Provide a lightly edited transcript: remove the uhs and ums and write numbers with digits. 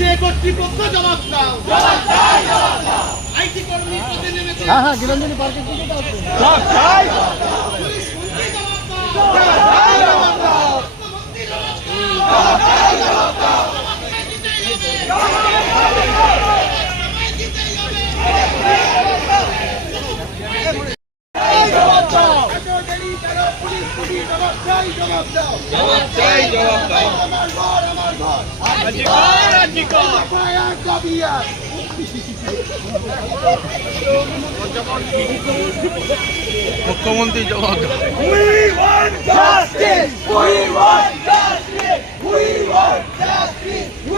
নেমেছে কর্তৃপক্ষ, জবাব দাও। আইটি কর্মী পদে নেমেছে, হ্যাঁ গিরঞ্জনী পার্কের দিকে পুলিশ মন্ত্রী জবাব দাও। মুখ্যমন্ত্রী জবাব দাও। মুখ্যমন্ত্রী জবাব দাও। We want justice! We want justice! We want justice! We